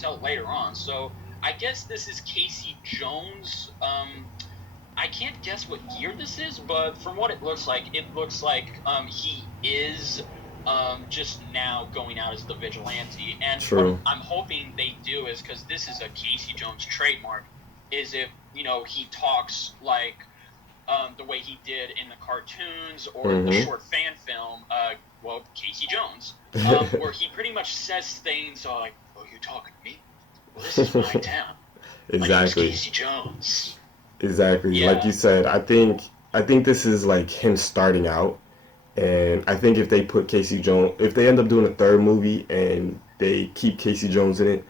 tell later on. So I guess this is Casey Jones. I can't guess what year this is, but from what it looks like he is just now going out as the vigilante. And what True. I'm hoping they do is, because this is a Casey Jones trademark, is if he talks like the way he did in the cartoons or the Mm-hmm. short fan film, Casey Jones, where he pretty much says things like, "Oh, you talking to me? Well, this is my town. My name is Exactly. Casey Jones." Exactly. Like Yeah, you said, I think this is like him starting out, and I think if they put Casey Jones, if they end up doing a third movie and they keep Casey Jones in it,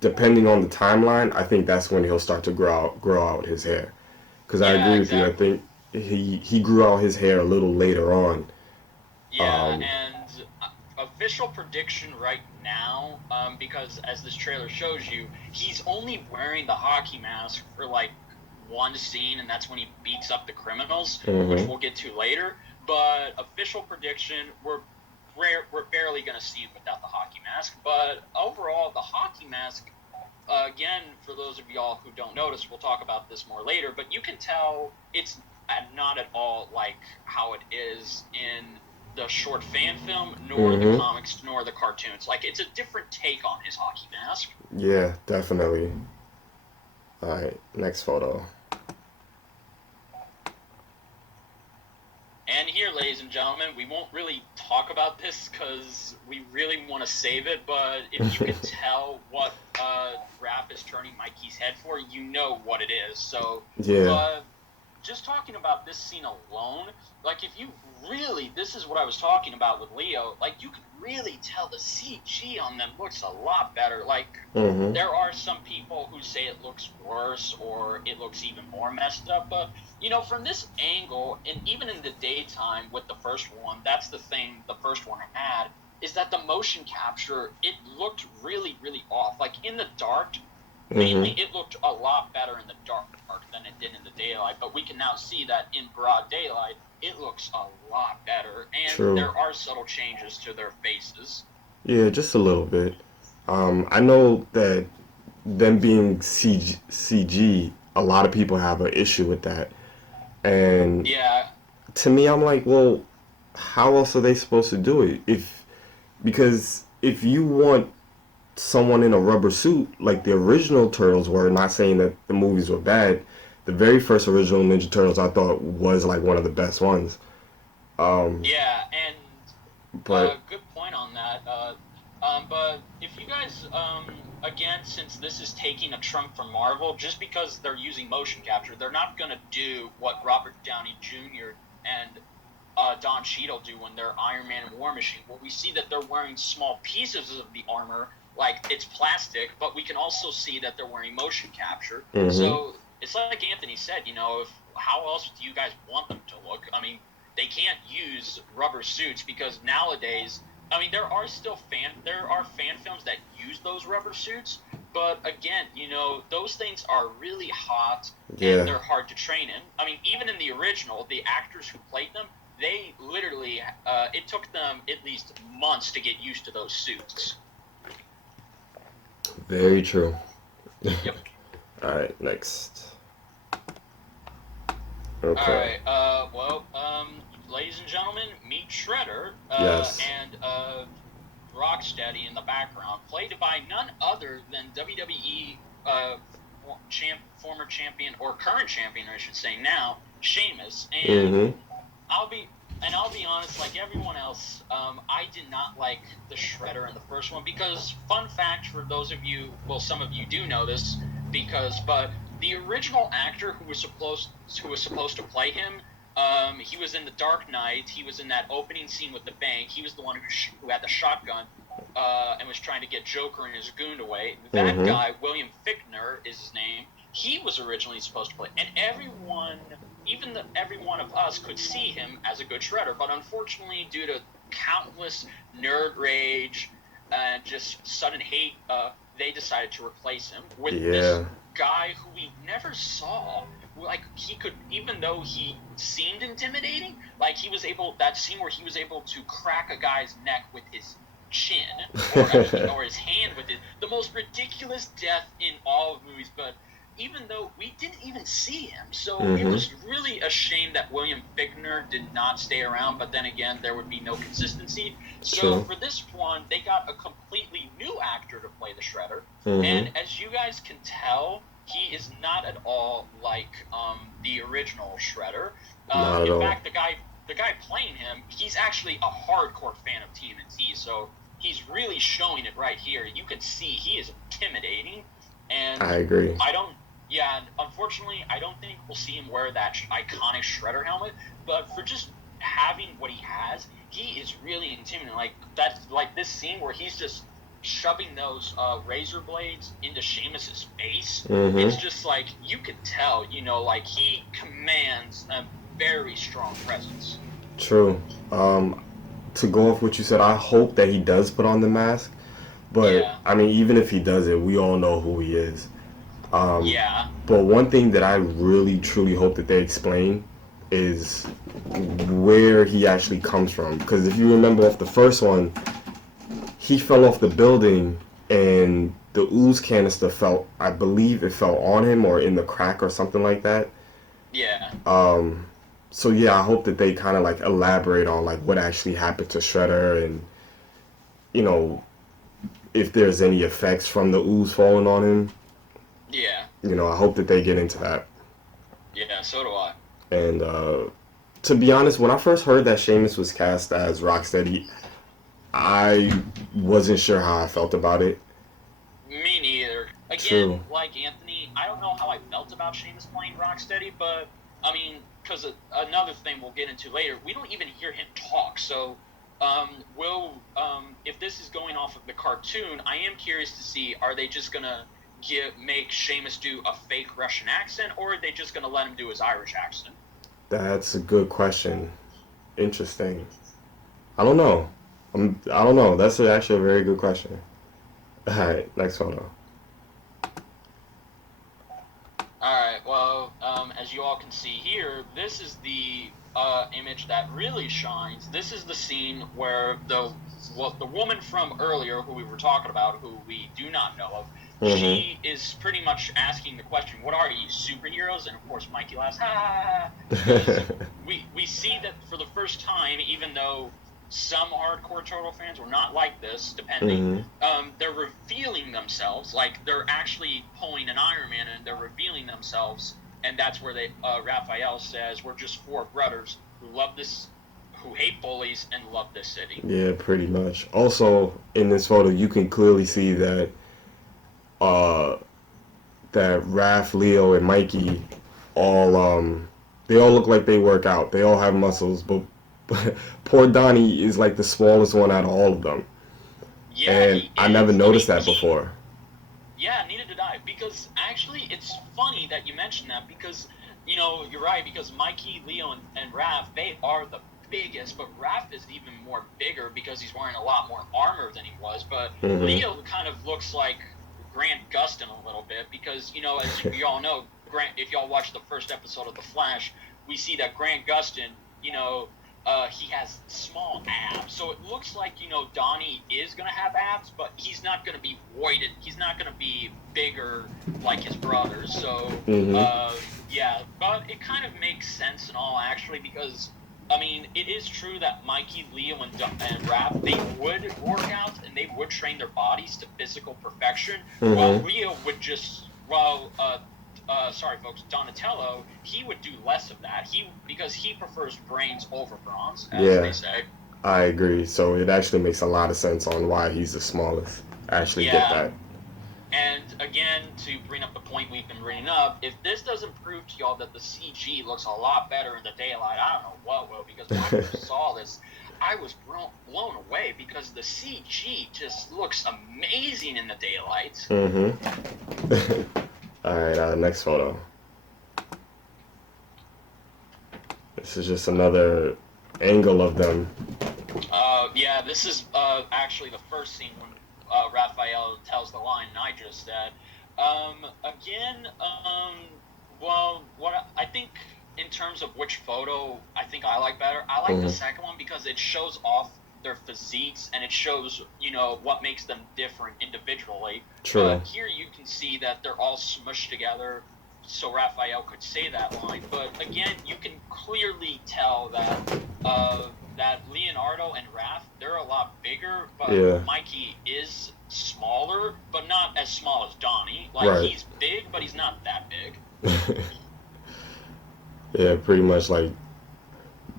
depending on the timeline, I think that's when he'll start to grow out his hair. Because I yeah, agree with you. I exactly. think he grew out his hair a little later on. Yeah, Um, and official prediction right now, because as this trailer shows you, he's only wearing the hockey mask for like one scene, and that's when he beats up the criminals, which hmm we'll get to later. But official prediction, we're barely going to see him without the hockey mask. But overall, the hockey mask, again, for those of y'all who don't notice, we'll talk about this more later, but you can tell it's not at all like how it is in the short fan film, nor the hmm comics, nor the cartoons. Like, it's a different take on his hockey mask. Yeah, definitely. All right, next photo. And here, ladies and gentlemen, we won't really talk about this because we really want to save it, but if you can tell what Raph is turning Mikey's head for, you know what it is. So, Yeah, uh, just talking about this scene alone, like if you really, this is what I was talking about with Leo, like you could really tell the CG on them looks a lot better. Like hmm there are some people who say it looks worse or it looks even more messed up, but from this angle, and even in the daytime with the first one, that's the thing the first one had, is that the motion capture, it looked really, really off. Like in the dark, mainly hmm it looked a lot better in the dark than it did in the daylight, but we can now see that in broad daylight it looks a lot better, and true. there are subtle changes to their faces. Yeah, just a little bit. I know that them being CG, a lot of people have an issue with that. And Yeah, to me, I'm like, well, how else are they supposed to do it? Because if you want someone in a rubber suit like the original Turtles were, not saying that the movies were bad, the very first original Ninja Turtles I thought was like one of the best ones. Um, yeah, and but good point on that. But if you guys, again, since this is taking a trump from Marvel, just because they're using motion capture, they're not going to do what Robert Downey Jr. and Don Cheadle do when they're Iron Man and War Machine, where we see that they're wearing small pieces of the armor, like it's plastic, but we can also see that they're wearing motion capture. mm-hmm, So it's like Anthony said, if how else do you guys want them to look? I mean, they can't use rubber suits because nowadays, I mean, there are fan films that use those rubber suits, but again, those things are really hot and yeah, they're hard to train in. I mean, even in the original, the actors who played them, they literally, it took them at least months to get used to those suits. very true. Yep. All right, next. All Okay. right. Ladies and gentlemen, meet Shredder Yes. and Rocksteady in the background, played by none other than WWE former champion or current champion, I should say now, Sheamus. And Mm-hmm. I'll be honest, like everyone else, I did not like the Shredder in the first one because, fun fact for those of you, well, some of you do know this, but the original actor who was supposed to play him, he was in The Dark Knight. He was in that opening scene with the bank. He was the one who had the shotgun. And was trying to get Joker and his goon away. That Mm-hmm. guy, William Fichtner, is his name. He was originally supposed to play, and every one of us could see him as a good Shredder, but unfortunately, due to countless nerd rage and just sudden hate, they decided to replace him with this Yeah. guy who we never saw. Like he could, even though he seemed intimidating, like he was able, that scene where he was able to crack a guy's neck with his chin, or I mean, or his hand with it. The most ridiculous death in all of movies, but even though we didn't even see him, so it Mm-hmm. was really a shame that William Fichtner did not stay around. But then again, there would be no consistency. So True. for this one, they got a completely new actor to play the Shredder, Mm-hmm. and as you guys can tell, he is not at all like the original Shredder. Not at In all. fact, the guy playing him, he's actually a hardcore fan of TMNT, so he's really showing it right here. You can see he is intimidating, and I agree. I don't. Yeah, unfortunately, I don't think we'll see him wear that iconic Shredder helmet. But for just having what he has, he is really intimidating. Like that's like this scene where he's just shoving those razor blades into Sheamus's face. It's Mm-hmm. just like you could tell, like he commands a very strong presence. True. Um, to go off what you said, I hope that he does put on the mask. But Yeah, I mean, even if he doesn't, we all know who he is. Um, yeah, but one thing that I really truly hope that they explain is where he actually comes from. Because if you remember off the first one, he fell off the building and the ooze canister fell. I believe it fell on him or in the crack or something like that. yeah. Um, so yeah, I hope that they kind of like elaborate on like what actually happened to Shredder and you know if there's any effects from the ooze falling on him. Yeah, I hope that they get into that. yeah, so do I. And to be honest, when I first heard that Sheamus was cast as Rocksteady, I wasn't sure how I felt about it. Me neither. Again, True. like Anthony, I don't know how I felt about Sheamus playing Rocksteady, but I mean, because another thing we'll get into later, we don't even hear him talk. So, if this is going off of the cartoon, I am curious to see, are they just gonna make Sheamus do a fake Russian accent, or are they just gonna let him do his Irish accent? That's a good question. Interesting. I don't know. I don't know. That's actually a very good question. All right, next photo. All right. Well, as you all can see here, this is the image that really shines. This is the scene where the woman from earlier, who we were talking about, who we do not know of, Mm-hmm. she is pretty much asking the question, "What are you, superheroes?" And of course, Mikey laughs, "Ha ha ha," because we see that for the first time, even though some hardcore Turtle fans were not like this, depending mm-hmm. they're revealing themselves, like they're actually pulling an Iron Man and they're revealing themselves, and that's where Raphael says, "We're just four brothers who love this, who hate bullies and love this city." Yeah, pretty much. Also, in this photo, you can clearly see that uh, that Raph, Leo, and Mikey all they all look like they work out. They all have muscles, but poor Donnie is like the smallest one out of all of them, Yeah, and he I never is. I noticed mean, that before. yeah, neither did I. Because actually, it's funny that you mentioned that because, you're right. Because Mikey, Leo, and Raph, they are the biggest, but Raph is even more bigger because he's wearing a lot more armor than he was. But Mm-hmm. Leo kind of looks like Grant Gustin a little bit because, as you all know, Grant, if y'all watch the first episode of The Flash, we see that Grant Gustin, he has small abs. So it looks like, Donnie is going to have abs, but he's not going to be voided. He's not going to be bigger like his brothers. So, Mm-hmm. yeah, but it kind of makes sense and all, actually, because, I mean, it is true that Mikey, Leo, and Raph, they would work out and they would train their bodies to physical perfection, while Mm-hmm. Leo would sorry, folks, Donatello, he would do less of that. Because he prefers brains over bronze, as they Yeah, say. I agree. So it actually makes a lot of sense on why he's the smallest. I actually get Yeah, that. and again, to bring up the point we've been bringing up, if this doesn't prove to y'all that the CG looks a lot better in the daylight, I don't know what will. Because when I first saw this, I was blown away because the CG just looks amazing in the daylight. Mm-hmm. All right, next photo. This is just another angle of them. Yeah, this is actually the first scene when Raphael tells the line I just said. Again, well, I think in terms of which photo I think I like better, I like the Mm-hmm. second one because it shows off their physiques, and it shows, what makes them different individually. True. But here you can see that they're all smushed together, so Raphael could say that line. But again, you can clearly tell that Leonardo and Raph, they're a lot bigger, but Yeah. Mikey is smaller, but not as small as Donnie. Like, Right. he's big, but he's not that big. Yeah, pretty much. Like,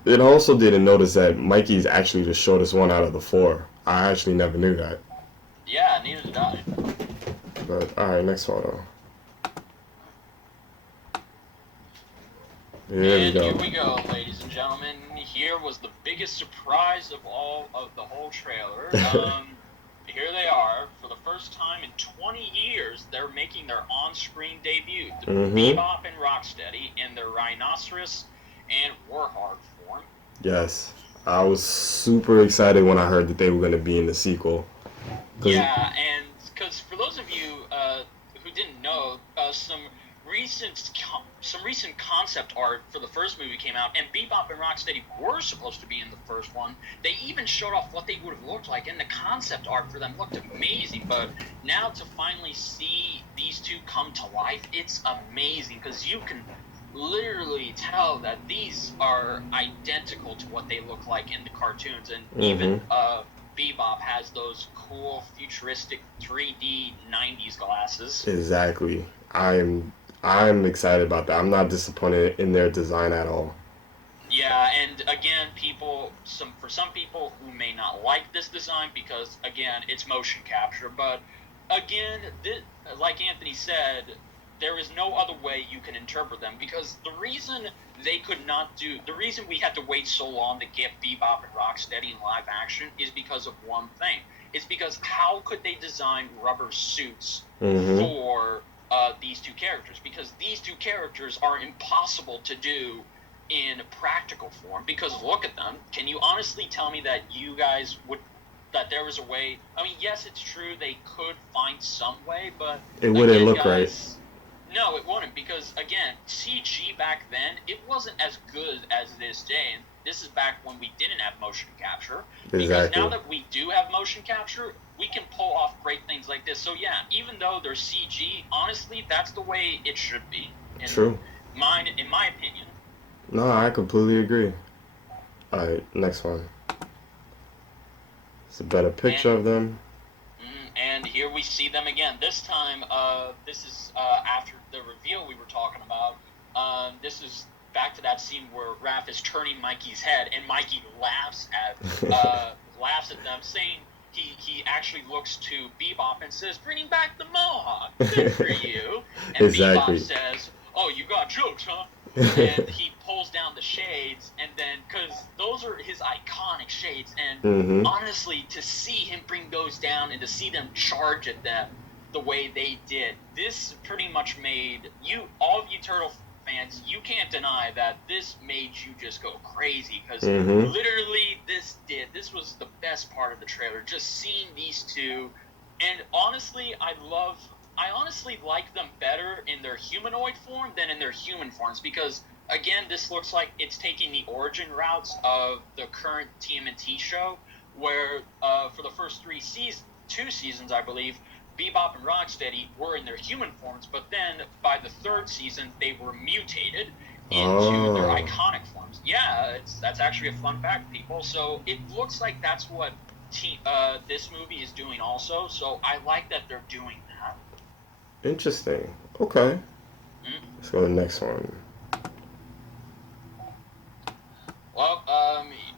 it also didn't notice that Mikey's actually the shortest one out of the four. I actually never knew that. Yeah, neither did I. But all right, next photo. There we And here go. we go, ladies and gentlemen. Here was the biggest surprise of all of the whole trailer. Here they are. For the first time in 20 years, they're making their on-screen debut. The Bebop and Rocksteady in their Rhinoceros and Warhog form. Yes. I was super excited when I heard that they were going to be in the sequel. Yeah, and because for those of you who didn't know, some recent concept art for the first movie came out, and Bebop and Rocksteady were supposed to be in the first one. They even showed off what they would have looked like, and the concept art for them looked amazing. But now to finally see these two come to life, it's amazing, because you can literally tell that these are identical to what they look like in the cartoons, and even Bebop has those cool futuristic 3D 90s glasses. Exactly. I'm excited about that. I'm not disappointed in their design at all. Yeah, and again, for some people who may not like this design, because again, it's motion capture, but again, like Anthony said, there is no other way you can interpret them, because the reason we had to wait so long to get Bebop and Rocksteady in live action is because of one thing. It's because how could they design rubber suits for these two characters? Because these two characters are impossible to do in practical form, because look at them. Can you honestly tell me that that there was a way? I mean, yes, it's true they could find some way, but it wouldn't again, look guys, right. No, it wouldn't, because again, CG back then, it wasn't as good as it is today. And this is back when we didn't have motion capture. Because now that we do have motion capture, we can pull off great things like this. So yeah, even though they're CG, honestly, that's the way it should be. True. In my opinion. No, I completely agree. All right, next one. It's a better picture of them. And here we see them again. This time, this is after the reveal we were talking about. This is back to that scene where Raph is turning Mikey's head, and Mikey laughs at them, saying he actually looks to Bebop and says, "Bringing back the Mohawk, good for you." And Exactly. Bebop says, "Oh, you got jokes, huh?" And he pulls down the shades, and then, because those are his iconic shades, and honestly, to see him bring those down and to see them charge at them the way they did, this pretty much made all of you Turtle fans, you can't deny that this made you just go crazy, because literally this was the best part of the trailer, just seeing these two. And honestly, I honestly like them better in their humanoid form than in their human forms, because again, this looks like it's taking the origin routes of the current TMNT show, where for the first two seasons, I believe, Bebop and Rocksteady were in their human forms, but then by the third season, they were mutated into their iconic forms. Yeah, that's actually a fun fact, people. So it looks like that's what this movie is doing also. So I like that they're doing that. Interesting. Okay. Let's go to the next one. Well,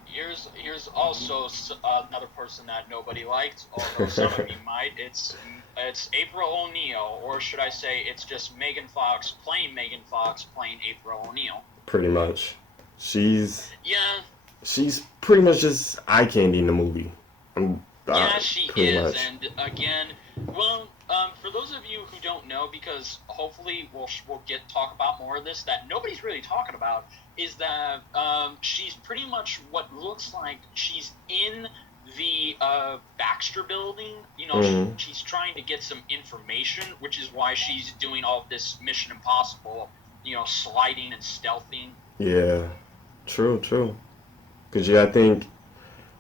here's also another person that nobody liked, although some of you might. It's April O'Neil, or should I say, it's just Megan Fox playing April O'Neil. Pretty much. She's Yeah. She's pretty much just eye candy in the movie. Yeah, she pretty is, much. and again, well, for those of you who don't know, because hopefully we'll talk about more of this that nobody's really talking about, is that she's pretty much what looks like she's in the Baxter building. She's trying to get some information, which is why she's doing all of this Mission Impossible, sliding and stealthing. Yeah, true. Because I think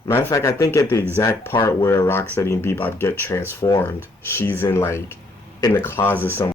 Matter of fact, I think at the exact part where Rocksteady and Bebop get transformed, she's in like in the closet somewhere.